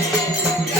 Yeah.